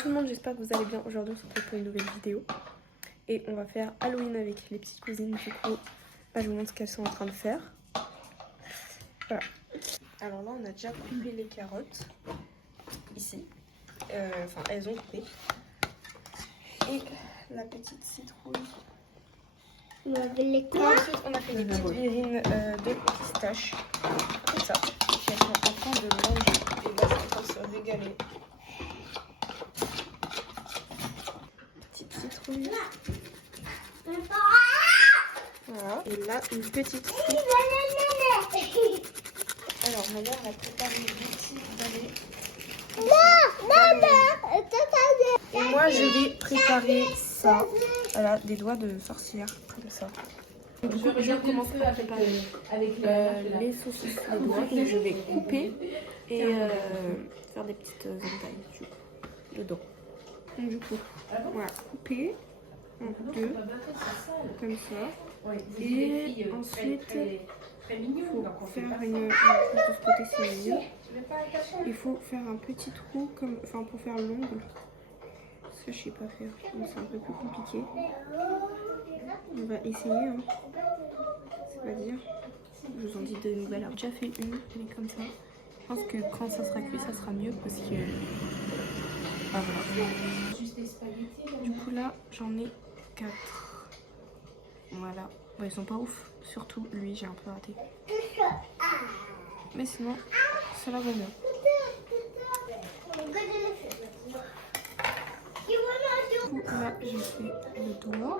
tout le monde, j'espère que vous allez bien. Aujourd'hui on se retrouve pour une nouvelle vidéo. Et on va faire Halloween avec les petites cousines. Du coup, je vous montre ce qu'elles sont en train de faire. Voilà. Alors là on a déjà coupé les carottes. Ici. Enfin elles ont coupé. Et la petite citrouille. On avait les Et ensuite on a fait des petites verrines de pistache. Comme ça. Elles sont en train de manger. Et là c'est en train de se régaler. Petite citrouille. Voilà. Et là une petite fouille. Alors ma mère a préparé des petits balais. Et moi je vais préparer ça. Elle a des doigts de sorcière comme ça. Donc, je commence à préparer les saucisses, les doigts. Donc je vais couper et faire des petites entailles dedans. Donc du coup, voilà, couper en deux comme ça. Et ensuite, il faut faire une de ce côté c'est mieux. Il faut faire un petit trou comme, enfin pour faire l'ongle. Ça je sais pas faire, donc c'est un peu plus compliqué. On va essayer, hein. C'est pas dire. Je vous en dis de nouvelles. J'ai déjà fait une, elle est comme ça. Je pense que quand ça sera cuit, ça sera mieux parce que. Ah voilà. Du coup là, j'en ai 4. Voilà. Bon, ils sont pas ouf. Surtout lui, j'ai un peu raté. Mais sinon, ça va bien. Là, j'ai fait le doigt.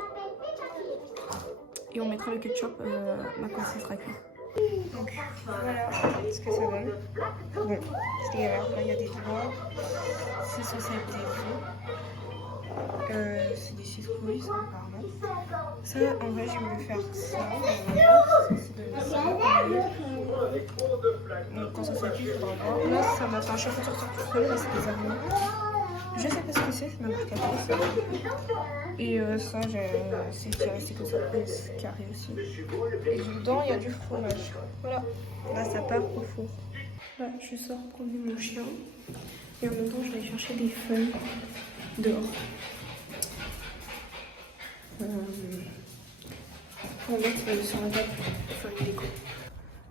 Et on mettra le ketchup quand ça sera cuit. Donc voilà ce que ça donne. Bon, je dis alors, là il y a des doigts. C'est censé être des feux. C'est des citrouilles, ça apparemment. Ça, en vrai, je vais faire ça. Donc quand ça sera cuit, il faudra voir. Là, ça m'a fait un chapeau sur tout seul. Là, c'est des aliments. Je sais pas ce que c'est ma marque à ça. Et ça, c'est comme ça, c'est carré aussi. Et dedans, il y a du fromage. Voilà, là, ça part au four. Là, je sors promener mon chien. Et en même temps, je vais chercher des feuilles dehors. Pour mettre sur la table pour faire une déco.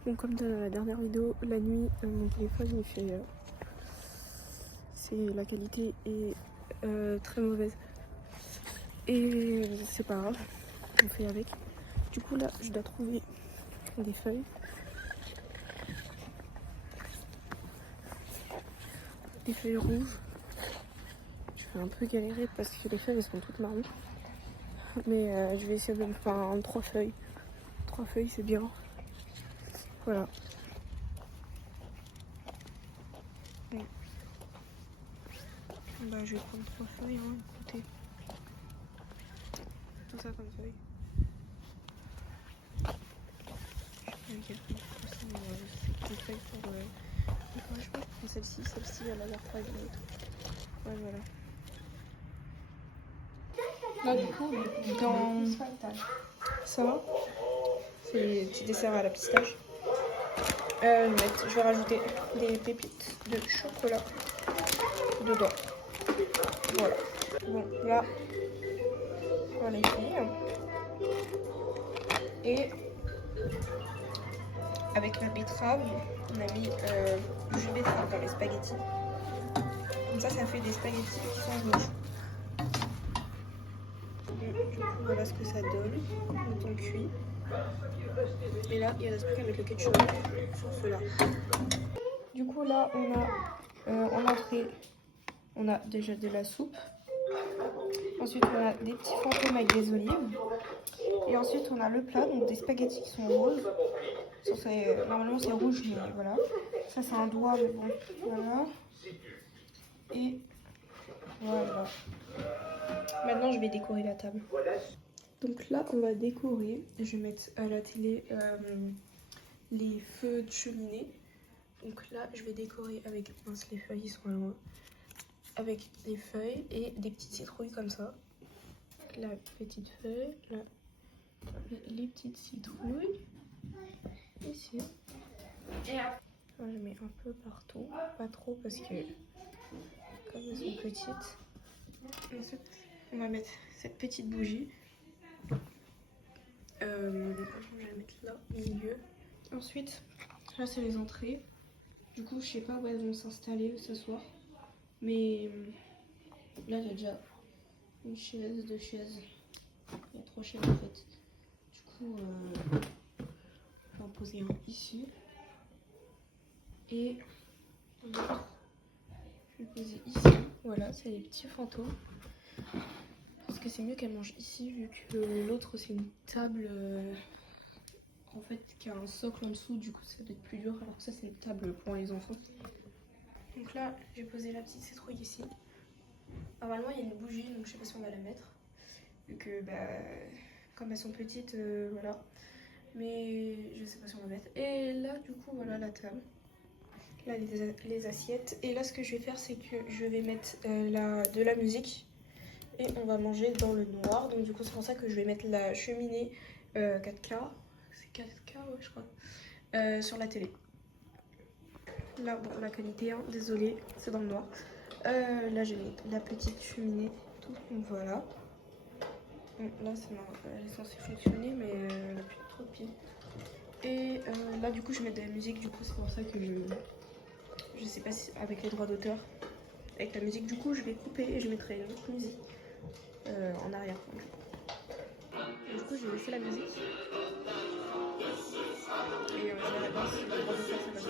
Donc, comme dans la dernière vidéo, la nuit, mon téléphone, il fait... la qualité est très mauvaise. Et c'est pas grave, on fait avec. Du coup là, je dois trouver des feuilles. Des feuilles rouges. Je vais un peu galérer parce que les feuilles elles sont toutes marron. Mais je vais essayer de me faire 3 feuilles. 3 feuilles c'est bien. Voilà. Bon. Bah, je vais prendre 3 feuilles, hein, écoutez. Tout ça comme feuille. C'est des feuilles pour... je prends celle-ci, elle a l'air très bonne. Ouais, voilà. Là, du coup, dans ça, c'est les petits desserts à la pistache. Je vais rajouter des pépites de chocolat dedans. Voilà. Bon, là, on les filles. Et avec la betterave, on a mis du jus de betterave dans les spaghettis. Comme ça fait des spaghettis qui sont rouges. Du coup, voilà ce que ça donne. Le temps cuit. Et là, il reste plus qu'à mettre le ketchup sur cela. Du coup, là, on a en entrée, on a déjà de la soupe. Ensuite, on a des petits fantômes avec des olives. Et ensuite, on a le plat, donc des spaghettis qui sont roses. Normalement, c'est rouge, mais voilà. Ça, c'est un doigt, mais bon, voilà. Et voilà. Maintenant, je vais décorer la table. Donc là, on va décorer. Je vais mettre à la télé les feux de cheminée. Donc là, je vais décorer avec... Mince, les feuilles, ils sont loin. Avec des feuilles et des petites citrouilles comme ça. La petite feuille, là, les petites citrouilles. Ici. Je mets un peu partout. Pas trop parce que comme elles sont petites. Ensuite, on va mettre cette petite bougie. Je vais la mettre là, au milieu. Ensuite, là, c'est les entrées. Du coup, je sais pas où elles vont s'installer ce soir. Mais là, il y a déjà une chaise, 2 chaises. Il y a 3 chaises en fait. Du coup, je vais en poser un ici. Et l'autre, je vais le poser ici. Voilà, c'est les petits fantômes. Parce que c'est mieux qu'elle mange ici, vu que l'autre, c'est une table en fait qui a un socle en dessous. Du coup, ça doit être plus dur. Alors que ça, c'est une table pour les enfants. Donc là, j'ai posé la petite citrouille ici. Normalement, il y a une bougie, donc je sais pas si on va la mettre. Vu que, comme elles sont petites, voilà. Mais je sais pas si on va mettre. Et là, du coup, voilà la table. Là, les assiettes. Et là, ce que je vais faire, c'est que je vais mettre de la musique. Et on va manger dans le noir. Donc, du coup, c'est pour ça que je vais mettre la cheminée 4K. C'est 4K, ouais, je crois. Sur la télé. Là, bon, la qualité, hein, désolée, c'est dans le noir. Là, j'ai mis la petite cheminée. Tout, donc voilà. Bon, là, elle est censée fonctionner, mais elle n'a plus trop de piles. Et là, du coup, je vais mettre de la musique. Du coup, c'est pour ça que je sais pas si avec les droits d'auteur, avec la musique. Du coup, je vais couper et je mettrai une autre musique en arrière-plan. Du coup, je vais laisser la musique. Et je verrai bien si les droits d'auteur, ça passe pas.